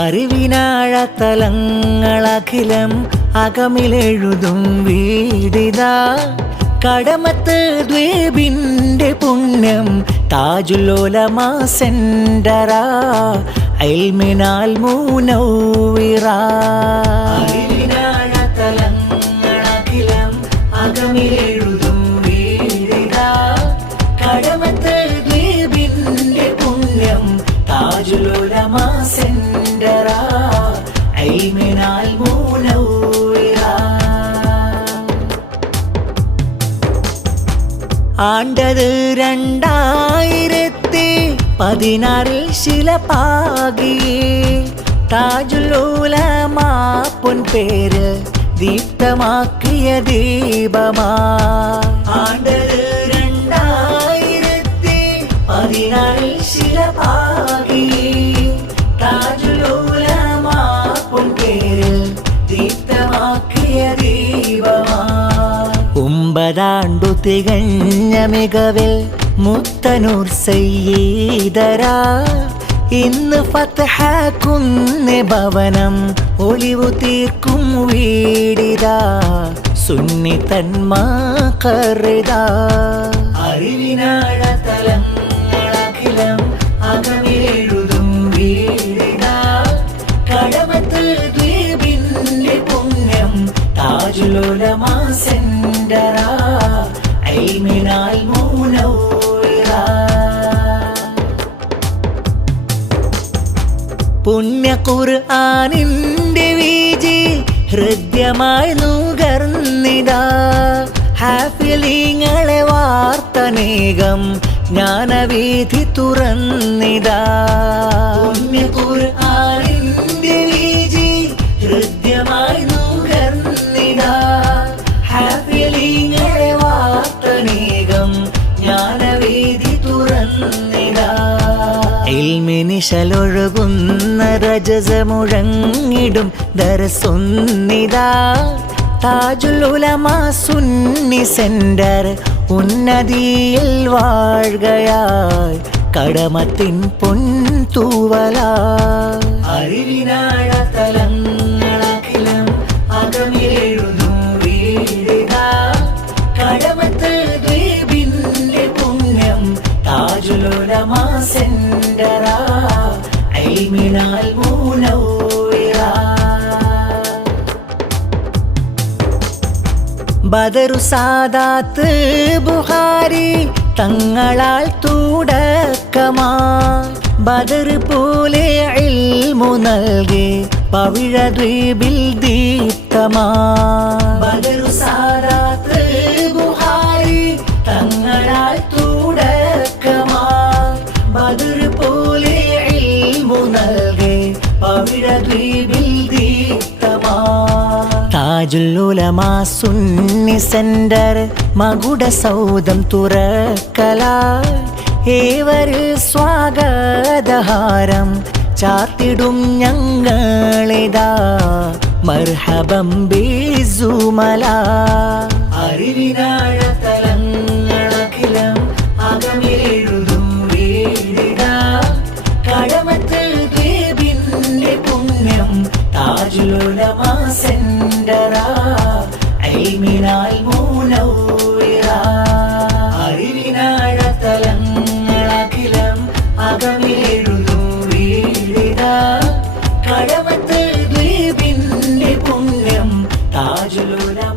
അറിവിനാഴത്തലങ്ങളഖിലം അകമിലെഴുതും വീടിതാ കടമത്ത് ദ്വീപിൻ്റെ പുണ്യം താജുലോലമാ സെന്ററാ ഇൽമിനാൽ മുനവ്വിറാ അറിവിനാഴത്തലങ്ങളഖിലം അകമിലെഴുതും വീടിതാ കടമത്ത് ദ്വീപിൻ്റെ പുണ്യം താജുലോലമാ സെന്ററാ ഇൽമിനാൽ മുനവ്വിറാ ആണ്ടത് 2016 ശിലപാകി താജുലുലമാ പൊൻപേര് ദീപ്തമാക്കിയ ദീപമാ ആണ്ടത് 2016 ശിലപാകി താജുലുലമാ പൊൻപേര് ദീപ്തമാക്കിയ ദീപമാ 9 ആണ്ടു തികഞ്ഞ മികവിൽ മുത്തനൂർ സയ്യിദരാ ഇന്ന് ഫത്ഹാക്കുന്ന ഭവനം ഒലിവു തീർക്കും വീടിതാ സുന്നി തന്മാഖറിതാ അറിവിനാഴത്തലങ്ങളഖിലം അകമിലെഴുതും വീടിതാ കടമത്ത് ദ്വീപിൻ്റെ പുണ്യം താജുലുലമാ സെന്ററാ ഇൽമിനാൽ മുനവ്വിറാ പുണ്യ ഖുർആനിൻ്റെ വീജി ഹൃദ്യമായി നുകർന്നിതാ ഹാഫിലിങ്ങളെ വാർത്തനേകം ജ്ഞാനവീഥി തുറന്നിതാ പുണ്യ ഖുർആനിൻ്റെ വീജി ഹൃദ്യമായി നുകർന്നിതാ ഹാഫിലിങ്ങളെ വാർത്തനേകം ജ്ഞാനവീഥി തുറന്നിതാ ഇൽമിനിശലൊഴുകുന്ന രജസ മുഴങ്ങിടും ദർസുന്നിതാ താജുലുലമാ സുന്നി സെന്റർ ഉന്നതിയിൽ വാഴുകയായി കടമത്തിൻ പൊൻതൂവലാ അറിവിനാഴത്തലങ്ങളഖിലം അകമിലെഴുതും വീടിതാ കടമത്ത് ദ്വീപിൻ്റെ പുണ്യം താജുലുലമാ സെന്ററാ ഇൽമിനാൽ മുനവ്വിറാ ബദറു സാദാത്ത് ബുഖാരി തങ്ങളാൽ തുടക്കമാ ബദർ പോലെ ഇൽമു നൽകി പവിഴ ദ്വീപിൽ ദീപ്തമാ ബദറു സാദാത്ത് ബുഖാരി തങ്ങളാൽ തുടക്കമാ ബദർ പോലെ ഇൽമു നൽകി പവിഴ ദ്വീപിൽ ദീപ്തമാ താജുലുലമാ സുന്നി സെന്റർ മകുട സൗദം തുറക്കലായി ഏവരിൽ സ്വാഗതഹാരം ചാർത്തിടും ഞങ്ങളിതാ മർഹബം ബിസുമലാ അറിവിനാഴത്തലങ്ങളഖിലം അകമിലെഴുതും വീടിതാ കടമത്ത് ദ്വീപിൻ്റെ പുണ്യം താജുലുലമാ സെന്ററാ ഇൽമിനാൽ മുനവ്വിറാ അറിവിനാഴത്തലങ്ങളഖിലം അകമിലെഴുതും വീടിതാ കടമത്ത് ദ്വീപിൻ്റെ പുണ്യം താജുലുലമാ